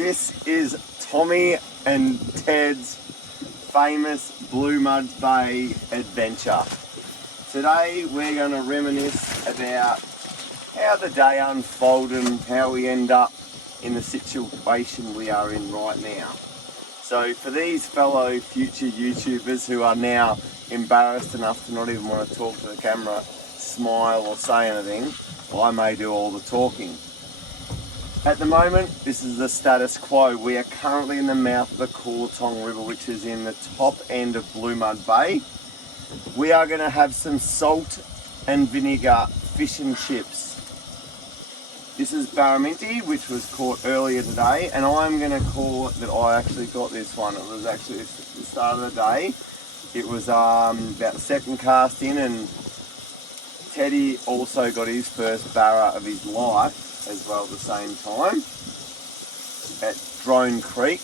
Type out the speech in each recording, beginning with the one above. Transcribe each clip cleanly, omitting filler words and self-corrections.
This is Tommy and Ted's famous Blue Mud Bay adventure. Today we're going to reminisce about how the day unfolded and how we end up in the situation we are in right now. So for these fellow future YouTubers who are now embarrassed enough to not even want to talk to the camera, smile or say anything, I may do all the talking. At the moment, this is the status quo. We are currently in the mouth of the Cooltong River, which is in the top end of Blue Mud Bay. We are going to have some salt and vinegar fish and chips. This is Barramundi, which was caught earlier today, and I'm going to call it that I actually got this one. It was actually the start of the day. It was about the second cast in, and Teddy also got his first barra of his life as well at the same time at Drone Creek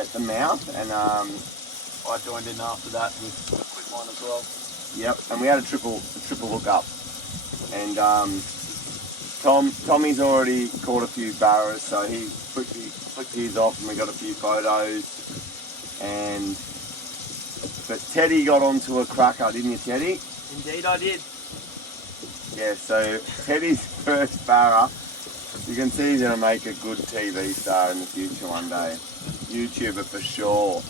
at the mouth, and I joined in after that with a quick one as well. Yep, and we had a triple hook up, and Tommy's already caught a few barras, so he quickly flicked his off and we got a few photos. But Teddy got onto a cracker, didn't you, Teddy? Indeed I did. Yeah, so Teddy's first barra, you can see he's going to make a good TV star in the future one day. YouTuber for sure.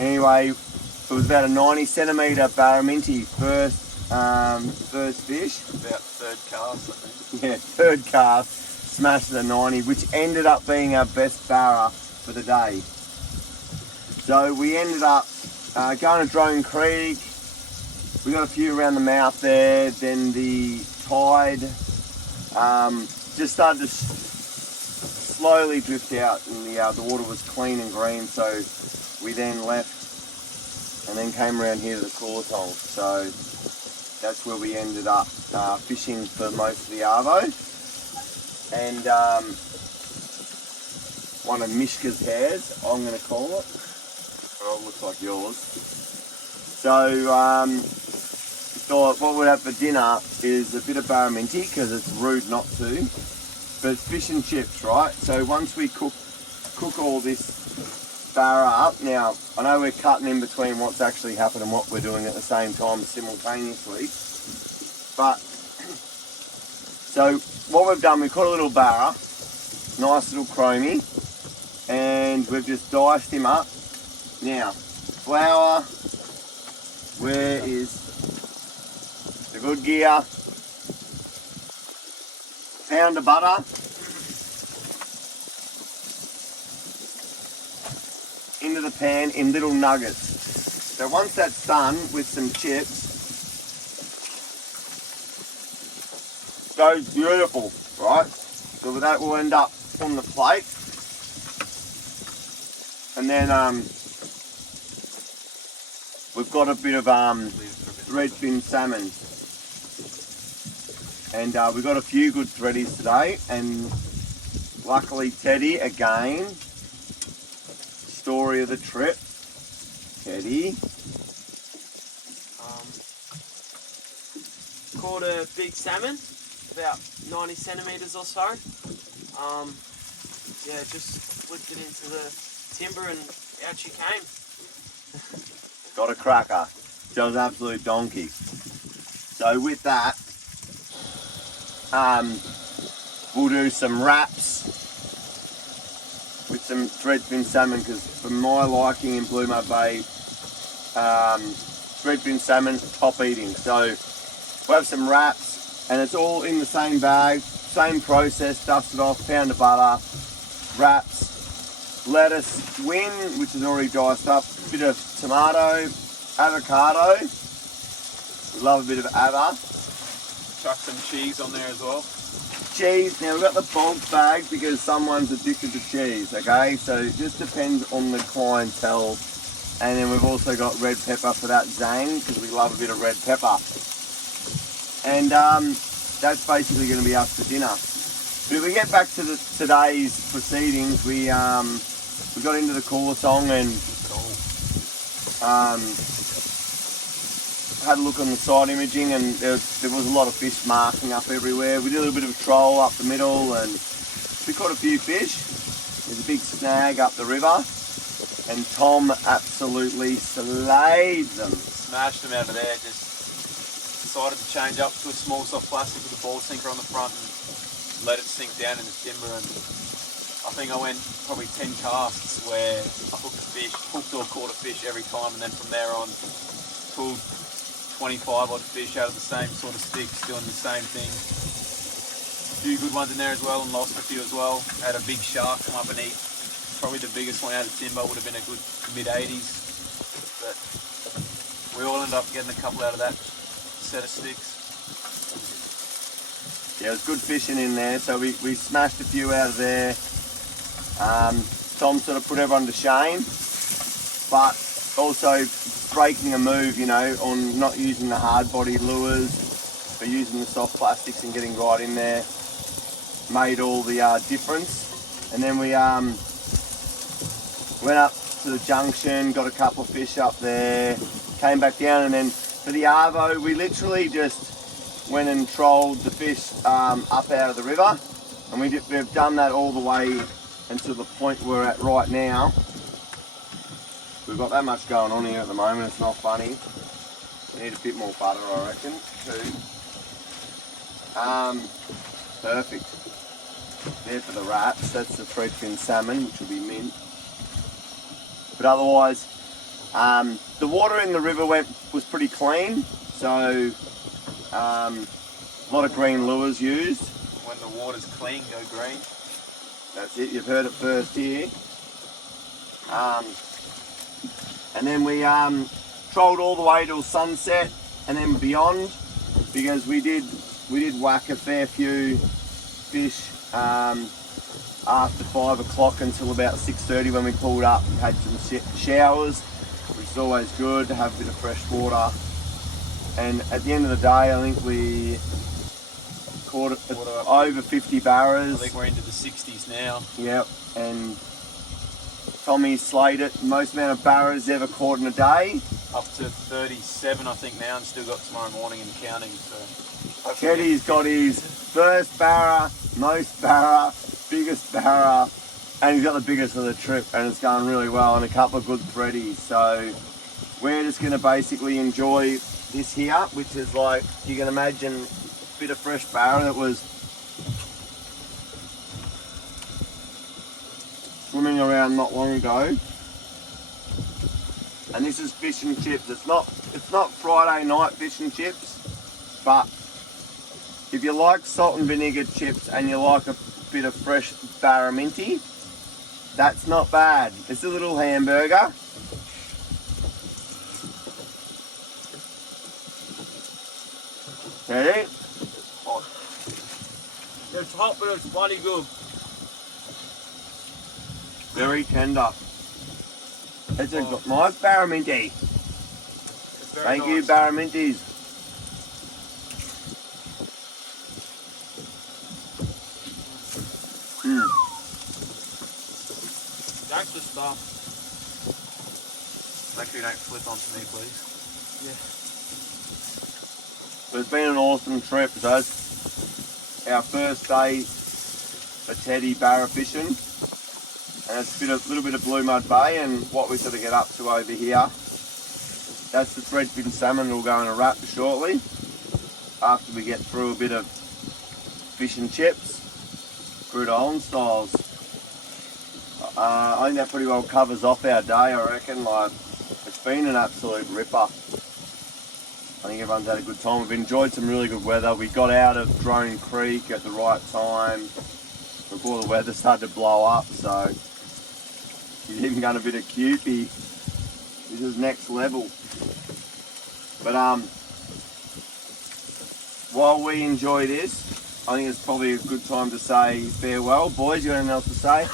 Anyway, it was about a 90 centimetre barramundi first fish. About third cast, I think. Yeah, third cast, smashed the 90, which ended up being our best barra for the day. So we ended up going to Drone Creek. We got a few around the mouth there. Then the tide just started to slowly drift out, and the water was clean and green. So we then left and then came around here to the Cooltong. So that's where we ended up fishing for most of the arvo. And one of Mishka's hairs, I'm going to call it. Well, it looks like yours. So thought what we'd have for dinner is a bit of barramundi, because it's rude not to, but fish and chips, right? So once we cook all this barra up, now I know we're cutting in between what's actually happened and what we're doing at the same time simultaneously, but so what we've done, we've caught a little barra, nice little chromie, and we've just diced him up. Now, flour, where is the good gear? Pound of butter. Into the pan in little nuggets. So once that's done with some chips, goes beautiful, right? So that will end up on the plate. And then we've got a bit of threadfin salmon. And we've got a few good threadies today, and luckily Teddy, again, story of the trip. Teddy. Caught a big salmon, about 90 centimetres or so. Yeah, just flipped it into the timber and out she came. Got a cracker. She was an absolute donkey. So with that, we'll do some wraps with some threadfin salmon, because for my liking in Blue Mud Bay, threadfin salmon, top eating. So we'll have some wraps, and it's all in the same bag, same process, dust it off, pound of butter, wraps, lettuce, wing, which is already diced up, a bit of tomato, avocado, we love a bit of ava. Chuck some cheese on there as well. Cheese, now we've got the bulk bag because someone's addicted to cheese, okay? So it just depends on the clientele. And then we've also got red pepper for that zang, because we love a bit of red pepper. And that's basically going to be us for dinner. But if we get back to today's proceedings, we got into the Cooltong and had a look on the side imaging, and there was a lot of fish marking up everywhere. We did a little bit of a troll up the middle, and we caught a few fish. There's a big snag up the river, and Tom absolutely slayed them. Smashed them out of there. Just decided to change up to a small soft plastic with a ball sinker on the front and let it sink down in the timber. And I think I went probably 10 casts where I hooked or caught a fish every time, and then from there on pulled 25 odd fish out of the same sort of sticks, doing the same thing. A few good ones in there as well, and lost a few as well. Had a big shark come up and eat. Probably the biggest one out of timber, would have been a good mid-80s. But we all ended up getting a couple out of that set of sticks. Yeah, it was good fishing in there, so we smashed a few out of there. Tom sort of put everyone to shame, but also breaking a move, you know, on not using the hard body lures, but using the soft plastics and getting right in there made all the difference. And then we went up to the junction, got a couple of fish up there, came back down, and then for the arvo, we literally just went and trolled the fish up out of the river, and we've done that all the way until the point we're at right now. We've got that much going on here at the moment, it's not funny. We need a bit more butter, I reckon, too. Perfect. There for the wraps, that's the thread fin salmon, which will be mint. But otherwise, the water in the river was pretty clean, so a lot of green lures used. When the water's clean, go green. That's it, you've heard it first here. And then we trolled all the way till sunset and then beyond, because we did whack a fair few fish after 5 o'clock until about 6:30 when we pulled up and had some showers, which is always good to have a bit of fresh water. And at the end of the day, I think we caught over 50 barras. I think we're into the 60s now. Yep, and Tommy slayed it. Most amount of barras ever caught in a day. Up to 37, I think now, and still got tomorrow morning and counting. So Teddy's got his first barra, most barra, biggest barra, and he's got the biggest of the trip, and it's going really well, and a couple of good threadies. So we're just going to basically enjoy this here, which is like, you can imagine a bit of fresh barra that was swimming around not long ago. And this is fish and chips. It's not Friday night fish and chips, but if you like salt and vinegar chips and you like a bit of fresh barramundi, that's not bad. It's a little hamburger. Ready? It's hot, but it's bloody good. Very tender. It's a nice barramundi. Thank you, barramundis. That's the stuff. make sure you don't flip onto me, please. Yeah. It's been an awesome trip. So it's our first day for Teddy barra fishing. And it's a little bit of Blue Mud Bay, and what we sort of get up to over here. That's the threadfin salmon that will go in a wrap shortly, after we get through a bit of fish and chips, crude island styles. I think that pretty well covers off our day, I reckon. Like, it's been an absolute ripper. I think everyone's had a good time. We've enjoyed some really good weather. We got out of Drone Creek at the right time before the weather started to blow up, so he's even done a bit of Cupie. This is next level. But while we enjoy this, I think it's probably a good time to say farewell. Boys, you got anything else to say?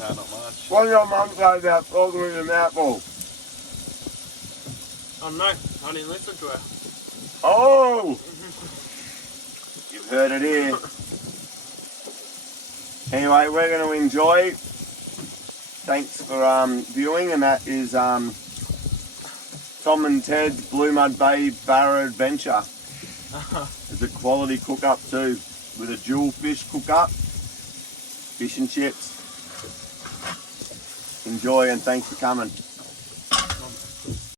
No, not much. What did your mum say about talking with your mouthful? Oh no, I didn't listen to her. Oh! You've heard it here. Anyway, we're going to enjoy. Thanks for viewing, and that is Tom and Ted's Blue Mud Bay Barra Adventure. It's a quality cook up too, with a dual fish cook up, fish and chips. Enjoy and thanks for coming.